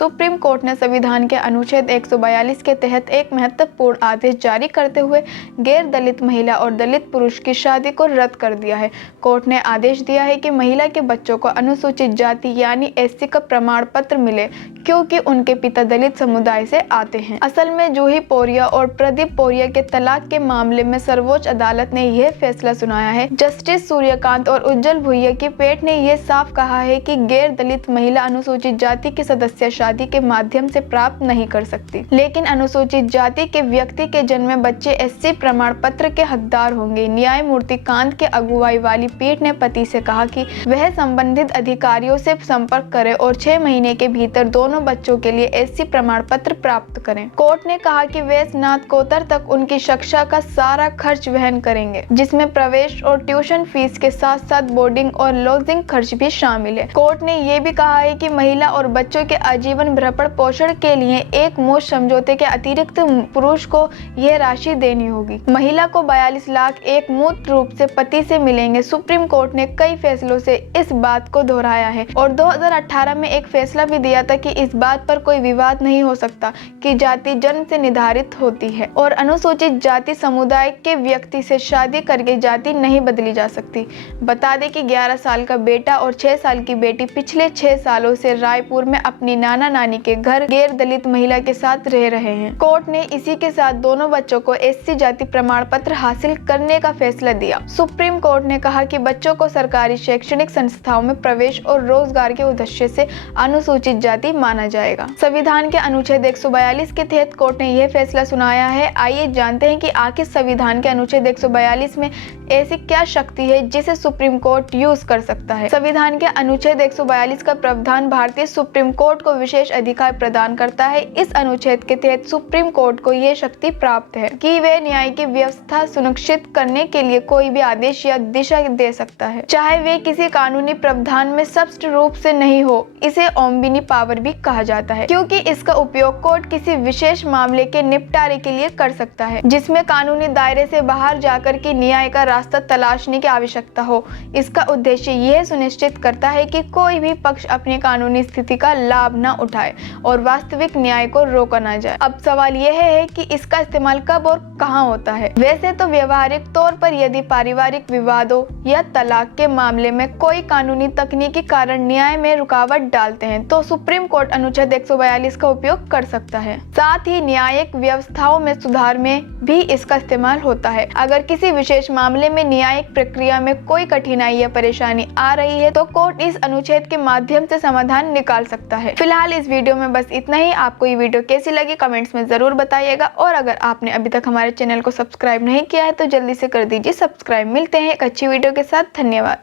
Supreme court ने संविधान के अनुच्छेद 142 के तहत एक महत्वपूर्ण आदेश जारी करते हुए गैर दलित महिला और दलित पुरुष की शादी को रद्द कर दिया है। कोर्ट ने आदेश दिया है कि महिला के बच्चों को अनुसूचित जाति यानी एससी का प्रमाण पत्र मिले क्योंकि उनके पिता दलित समुदाय से आते हैं। असल में जूही पोरिया और प्रदीप पोरिया के तलाक के मामले में सर्वोच्च अदालत ने यह फैसला सुनाया है। जस्टिस सूर्यकांत और उज्जवल भुइया की पीठ ने यह साफ कहा है कि गैर दलित महिला अनुसूचित जाति के सदस्य शादी के माध्यम से प्राप्त नहीं कर सकती, लेकिन अनुसूचित जाति के व्यक्ति के जन्मे बच्चे एससी प्रमाण पत्र के हकदार होंगे। न्यायमूर्ति कांत के अगुवाई वाली पीठ ने पति से कहा कि वह संबंधित अधिकारियों से संपर्क करे और 6 महीने के भीतर दोनों बच्चों के लिए एससी प्रमाण पत्र प्राप्त करें। कोर्ट ने कहा कि वे स्नातकोत्तर तक उनकी शिक्षा का सारा खर्च वहन करेंगे, जिसमें प्रवेश और ट्यूशन फीस के साथ साथ बोर्डिंग और लॉजिंग खर्च भी शामिल है। कोर्ट ने यह भी कहा है कि महिला और बच्चों के आजीवन भरण पोषण के लिए एक मुश्त समझौते के अतिरिक्त पुरुष को यह राशि देनी होगी। महिला को 42 लाख एक मूर्त रूप से पति से मिलेंगे। सुप्रीम कोर्ट ने कई फैसलों से इस बात को दोहराया है और 2018 में एक फैसला भी दिया था कि इस बात पर कोई विवाद नहीं हो सकता कि जाति जन्म से निर्धारित होती है और अनुसूचित जाति समुदाय के व्यक्ति से शादी करके जाति नहीं बदली जा सकती। बता दें कि 11 साल का बेटा और 6 साल की बेटी पिछले 6 सालों से रायपुर में अपनी नाना नानी के घर गैर दलित महिला के साथ रह रहे हैं। कोर्ट ने इसी के साथ दोनों बच्चों को एससी जाति प्रमाण पत्र हासिल करने का फैसला दिया। सुप्रीम कोर्ट ने कहा कि बच्चों को सरकारी शैक्षणिक संस्थाओं में प्रवेश और रोजगार के उद्देश्य से अनुसूचित जाति माना जाएगा। संविधान के अनुच्छेद 142 के तहत कोर्ट ने यह फैसला सुनाया है। आइए जानते हैं कि आखिर संविधान के अनुच्छेद 142 में ऐसी क्या शक्ति है जिसे सुप्रीम कोर्ट यूज कर सकता है। संविधान के अनुच्छेद 142 का प्रावधान भारतीय सुप्रीम कोर्ट को विशेष अधिकार प्रदान करता है। इस अनुच्छेद के तहत सुप्रीम कोर्ट को यह शक्ति प्राप्त है कि वह न्याय की व्यवस्था सुनिश्चित करने के लिए कोई भी आदेश या दिशा दे सकता है, चाहे वे किसी कानूनी प्रावधान में स्पष्ट रूप से नहीं हो। इसे ओम्बिनी पावर भी कहा जाता है क्योंकि इसका उपयोग कोर्ट किसी विशेष मामले के निपटारे के लिए कर सकता है जिसमें कानूनी दायरे से बाहर जाकर के न्याय का रास्ता तलाशने की आवश्यकता हो। इसका उद्देश्य यह सुनिश्चित करता है कि कोई भी पक्ष अपनी कानूनी स्थिति का लाभ न उठाए और वास्तविक न्याय को रोका न जाए। अब सवाल यह है कि इसका इस्तेमाल कब और कहां होता है। वैसे तो व्यवहारिक तौर पर यदि पारिवारिक विवादों या तलाक के मामले में कोई कानूनी तकनीकी कारण न्याय में रुकावट डालते हैं तो सुप्रीम कोर्ट अनुच्छेद 142 का उपयोग कर सकता है। साथ ही न्यायिक व्यवस्थाओं में सुधार में भी इसका इस्तेमाल होता है। अगर किसी विशेष मामले में न्यायिक प्रक्रिया में कोई कठिनाई या परेशानी आ रही है तो कोर्ट इस अनुच्छेद के माध्यम से समाधान निकाल सकता है। फिलहाल इस वीडियो में बस इतना ही। आपको ये वीडियो कैसी लगी कमेंट्स में जरूर बताइएगा और अगर आपने अभी तक हमारे चैनल को सब्सक्राइब नहीं किया है तो जल्दी से कर दीजिए सब्सक्राइब। मिलते हैं एक अच्छी वीडियो के साथ। धन्यवाद।